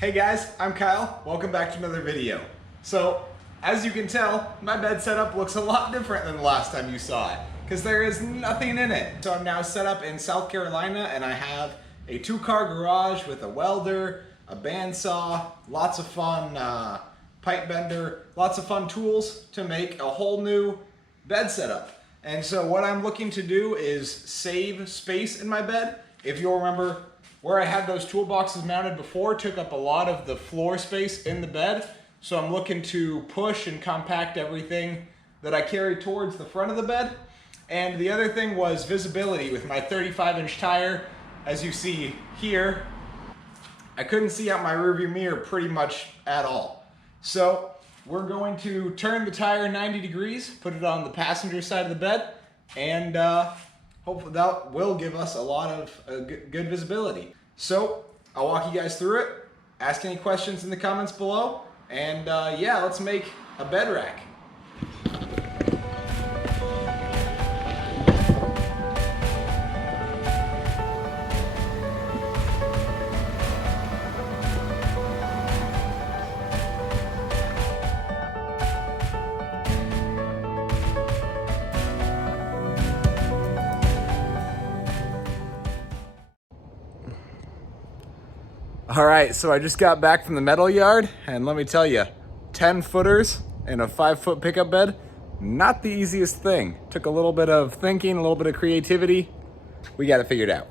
Hey guys, I'm Kyle. Welcome back to another video. So, as you can tell, my bed setup looks a lot different than the last time you saw it, because there is nothing in it. So I'm now set up in South Carolina, and I have a 2-car garage with a welder, a bandsaw, lots of fun pipe bender, lots of fun tools to make a whole new bed setup. And so what I'm looking to do is save space in my bed. If you'll remember, where I had those toolboxes mounted before took up a lot of the floor space in the bed. So I'm looking to push and compact everything that I carry towards the front of the bed. And the other thing was visibility with my 35-inch tire. As you see here, I couldn't see out my rearview mirror pretty much at all. So we're going to turn the tire 90 degrees, put it on the passenger side of the bed, and hopefully that will give us a lot of good visibility. So I'll walk you guys through it, ask any questions in the comments below, and yeah, let's make a bed rack. All right, so I just got back from the metal yard, and let me tell you, 10 footers in a 5-foot pickup bed, not the easiest thing. Took a little bit of thinking, a little bit of creativity. We got it figured out.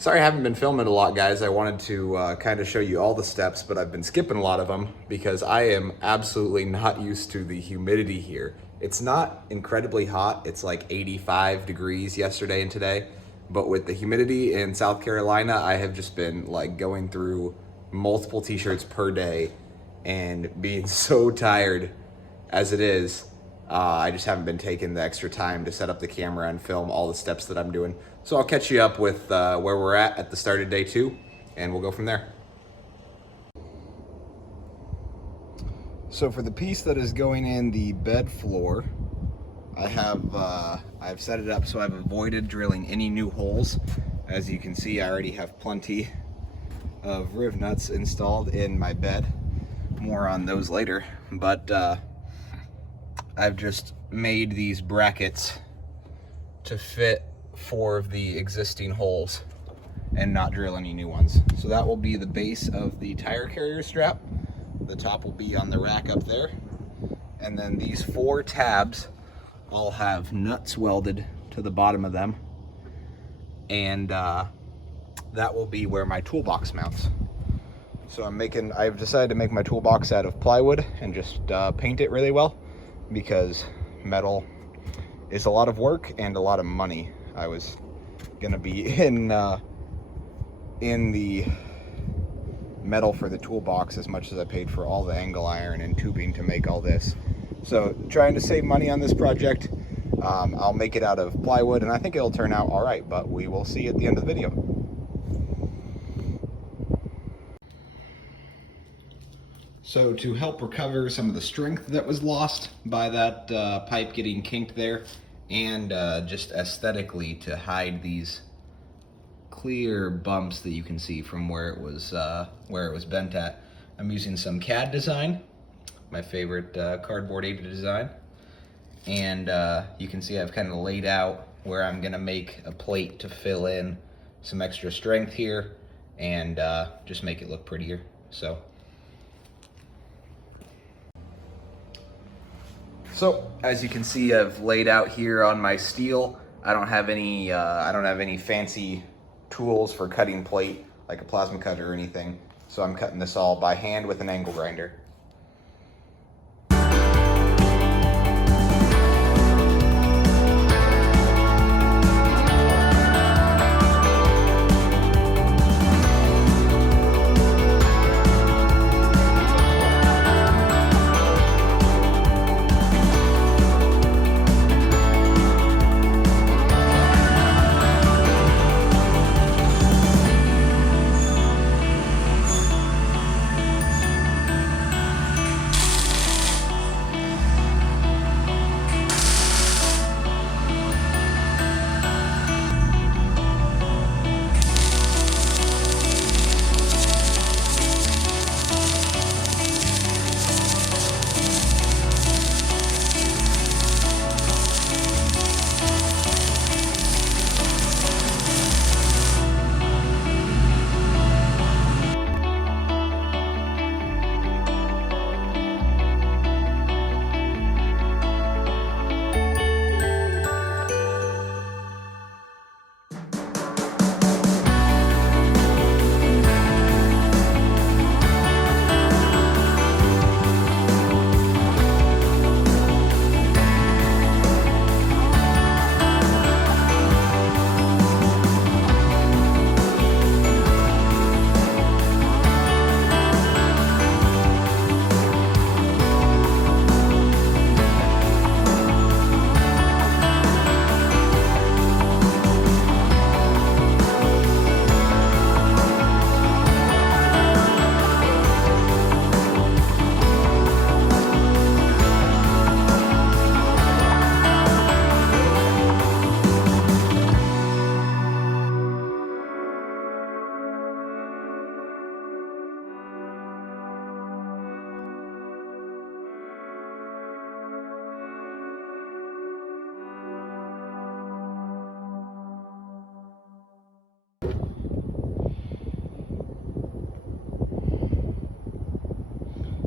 Sorry I haven't been filming a lot, guys. I wanted to kind of show you all the steps, but I've been skipping a lot of them because I am absolutely not used to the humidity here. It's not incredibly hot. It's like 85 degrees yesterday and today, but with the humidity in South Carolina, I have just been like going through multiple t-shirts per day and being so tired as it is. I just haven't been taking the extra time to set up the camera and film all the steps that I'm doing. So I'll catch you up with where we're at the start of day 2, and we'll go from there. So for the piece that is going in the bed floor, I've set it up so I've avoided drilling any new holes. As you can see, I already have plenty of Rivnuts installed in my bed. More on those later, but I've just made these brackets to fit 4 of the existing holes and not drill any new ones. So that will be the base of the tire carrier strap. The top will be on the rack up there. And then these 4 tabs all have nuts welded to the bottom of them. And that will be where my toolbox mounts. So I've decided to make my toolbox out of plywood and just paint it really well, because metal is a lot of work and a lot of money. I was gonna be in the metal for the toolbox as much as I paid for all the angle iron and tubing to make all this. So trying to save money on this project. I'll make it out of plywood, and I think it'll turn out all right, but we will see at the end of the video. So to help recover some of the strength that was lost by that pipe getting kinked there, and just aesthetically to hide these clear bumps that you can see from where it was bent at, I'm using some CAD design, my favorite cardboard aided design, and you can see I've kind of laid out where I'm gonna make a plate to fill in some extra strength here and just make it look prettier. So as you can see, I've laid out here on my steel. I don't have any fancy tools for cutting plate like a plasma cutter or anything. So I'm cutting this all by hand with an angle grinder.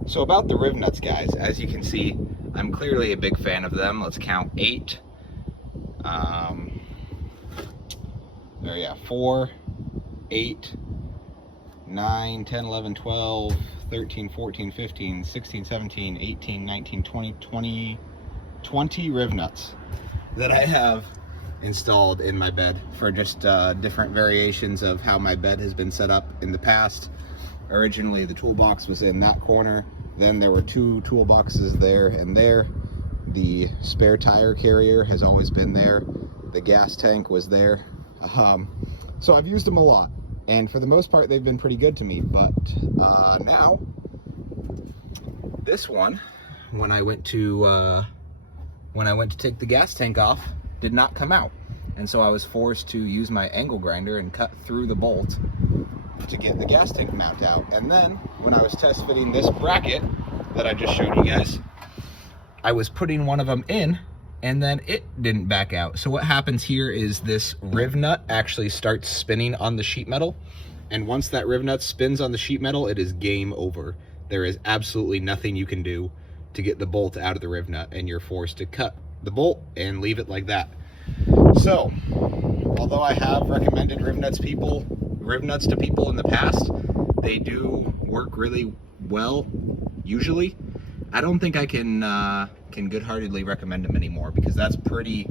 So about the Rivnuts, guys, as you can see, I'm clearly a big fan of them. Let's count 8. There, yeah, 4, 8, 9, 10, 11, 12, 13, 14, 15, 16, 17, 18, 19, 20, 20 Rivnuts that I have installed in my bed for just different variations of how my bed has been set up in the past. Originally, the toolbox was in that corner. Then there were 2 toolboxes there and there. The spare tire carrier has always been there. The gas tank was there. So I've used them a lot, and for the most part, they've been pretty good to me. But now, this one, when I went to take the gas tank off, did not come out, and so I was forced to use my angle grinder and cut through the bolt to get the gas tank mount out. And then when I was test fitting this bracket that I just showed you guys, I was putting one of them in and then it didn't back out. So what happens here is this Rivnut actually starts spinning on the sheet metal, and once that Rivnut spins on the sheet metal, it is game over. There is absolutely nothing you can do to get the bolt out of the Rivnut, and you're forced to cut the bolt and leave it like that. So although I have recommended Rivnuts to people in the past, they do work really well usually. I don't think I can good-heartedly recommend them anymore, because that's pretty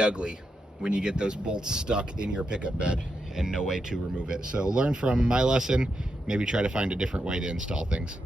ugly when you get those bolts stuck in your pickup bed and no way to remove it. So learn from my lesson, maybe try to find a different way to install things.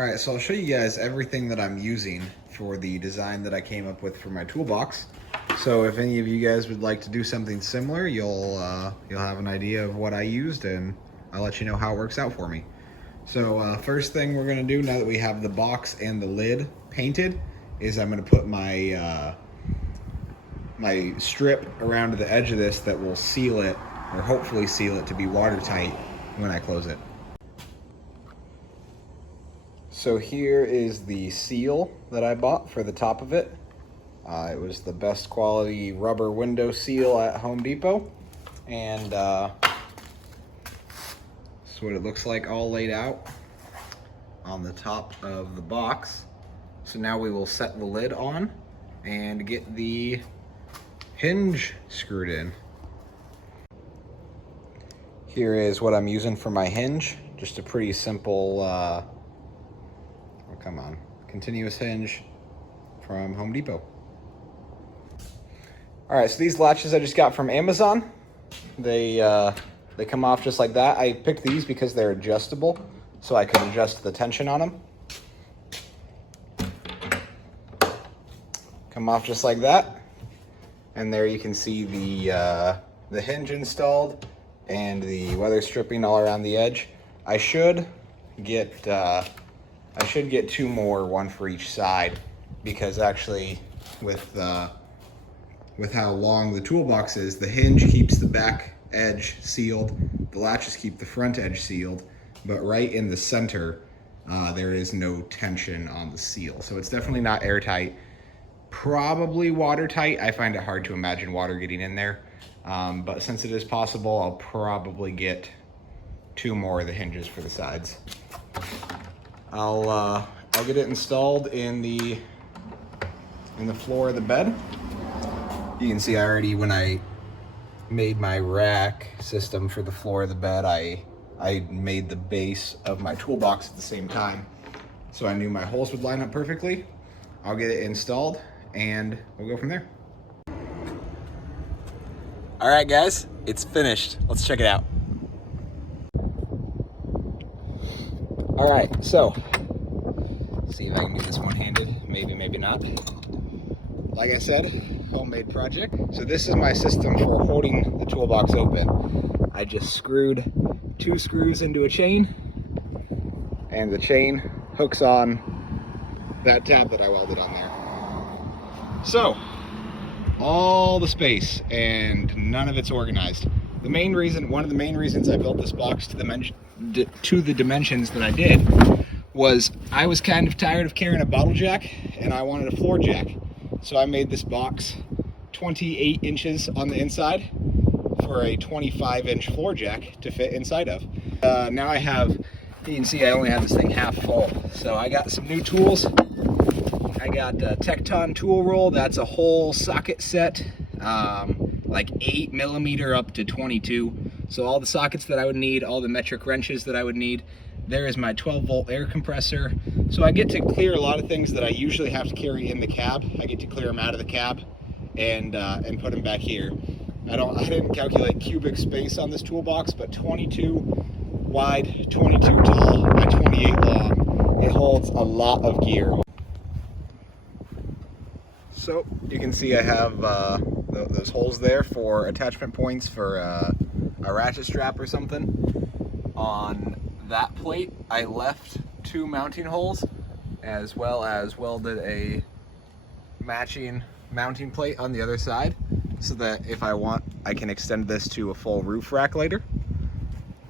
All right, so I'll show you guys everything that I'm using for the design that I came up with for my toolbox. So if any of you guys would like to do something similar, you'll have an idea of what I used, and I'll let you know how it works out for me. So first thing we're gonna do now that we have the box and the lid painted is I'm gonna put my my strip around the edge of this that will seal it, or hopefully seal it to be watertight when I close it. So here is the seal that I bought for the top of it. It was the best quality rubber window seal at Home Depot. And that's what it looks like all laid out on the top of the box. So now we will set the lid on and get the hinge screwed in. Here is what I'm using for my hinge. Just a pretty simple, come on, continuous hinge from Home Depot. All right, so these latches I just got from Amazon. They come off just like that. I picked these because they're adjustable, so I can adjust the tension on them. Come off just like that. And there you can see the hinge installed and the weather stripping all around the edge. I should get two more, one for each side, because actually with how long the toolbox is, the hinge keeps the back edge sealed, the latches keep the front edge sealed, but right in the center there is no tension on the seal. So it's definitely not airtight. Probably watertight. I find it hard to imagine water getting in there, but since it is possible, I'll probably get two more of the hinges for the sides. I'll get it installed in the floor of the bed. You can see already when I made my rack system for the floor of the bed, I made the base of my toolbox at the same time, so I knew my holes would line up perfectly. I'll get it installed and we'll go from there. All right, guys, it's finished. Let's check it out. All right, so see if I can do this one-handed. Maybe, maybe not. Like I said, homemade project. So this is my system for holding the toolbox open. I just screwed 2 screws into a chain, and the chain hooks on that tab that I welded on there. So, all the space, and none of it's organized. One of the main reasons I built this box to the dimensions that I did was I was kind of tired of carrying a bottle jack, and I wanted a floor jack. So I made this box 28 inches on the inside for a 25-inch floor jack to fit inside of. Now I have, you can see I only have this thing half full. So I got some new tools. I got a Tecton tool roll. That's a whole socket set, like 8mm up to 22. So all the sockets that I would need, all the metric wrenches that I would need. There is my 12-volt air compressor. So I get to clear a lot of things that I usually have to carry in the cab. I get to clear them out of the cab and put them back here. I didn't calculate cubic space on this toolbox, but 22 wide, 22 tall, by 28 long. It holds a lot of gear. So you can see I have those holes there for attachment points for a ratchet strap or something. On that plate, I left 2 mounting holes, as well as welded a matching mounting plate on the other side, so that if I want, I can extend this to a full roof rack later.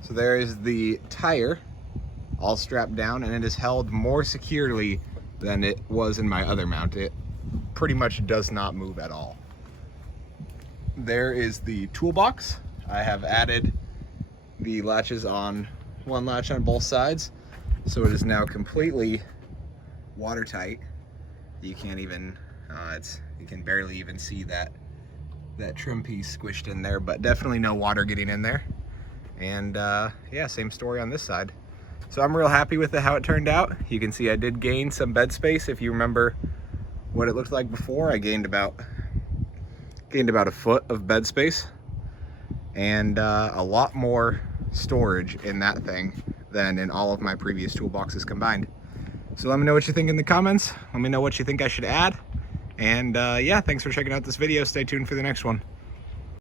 So there is the tire all strapped down, and it is held more securely than it was in my other mount. It pretty much does not move at all. There is the toolbox. I have added the latches on, one latch on both sides, so it is now completely watertight. You can't even, you can barely even see that trim piece squished in there, but definitely no water getting in there. And yeah, same story on this side. So I'm real happy with how it turned out. You can see I did gain some bed space. If you remember what it looked like before, I gained about a foot of bed space, and a lot more storage in that thing than in all of my previous toolboxes combined. So let me know what you think in the comments. Let me know what you think I should add. And yeah, thanks for checking out this video. Stay tuned for the next one.